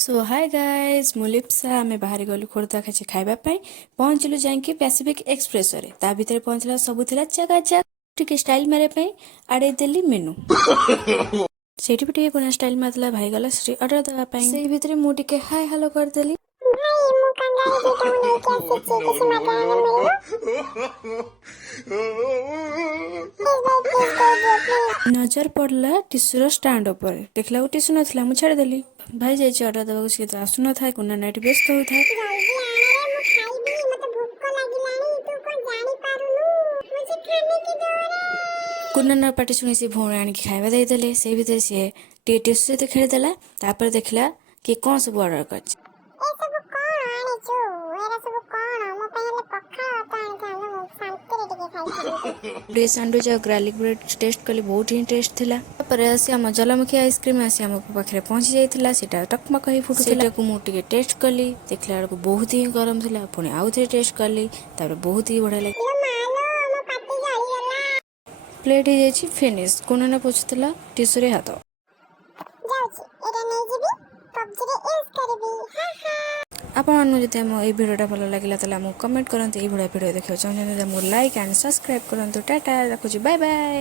सो hi guys मु लिप्सा आम बाहर गलु खोर्धा खाची खाइबा पहुँचलु जाइए पैसिफिक एक्सप्रेस ता भितर पहुँचला सब थिला चकाचक टिके स्टाइल मारे आड़े देली मेनू सेठी भी टिके कोना स्टाइल मारला भाई गला से ऑर्डर दवा से भितर मु टिके हाय हेलो कर देली भाई मु कंगाली बेटा हूं नहीं कैसे किसी मकान में नजर पड़ला टिश्यूर स्टाण्ड उपर देखला टिश्यू नथिला मु छाड़ देली भाई जाई ऑर्डर दवा से तो आसु न था कोना नाइट व्यस्त होता जल्दी आना रे मु खाइबी मते भूख लागिलानी तू कोन जानी पारुनु मुझे खाने की दो रे कुन्ना पाटी शुणी सी भौणी आनी खाଇବା ଦେଇଦେଲେ से भीतर सी टिश्यू सहित खेलीदेला तापर देखला कि कौन सब ऑर्डर कर ए सब कोन आनिचु एरा सब कोन मो पहले पखाल तान खाना मु शांति रे टिके खाइ ब्रेड सैंडविच और गार्लिक ब्रेड टेस्ट कली बहुत ही टेस्ट थिला तापर आसी हम जलमुखी आइसक्रीम आसी हम पाखरे पहुंची जाइथिला सेटा टकमक ही फुटुथिला को मु टिके टेस्ट कली देखला को बहुत ही गरम थिला पुणी आउ थे टेस्ट कली तापर बहुत ही बढ़िया लगे मालो मो पाटी जाई गला प्लेट ही जाइछि फिनिश कोना ना पोछथिला टिश्यू रे हाथ जाउछि एरा नै जिबी पबजी रे यूज करबी हा हा आपन जदि हम ए भिडियोटा भल लागिला ताले हम कमेंट करंतु ए भिडियो देखियो चाहते लाइक एंड सब्सक्राइब करंतु टाटा रखुछि बाय बाय।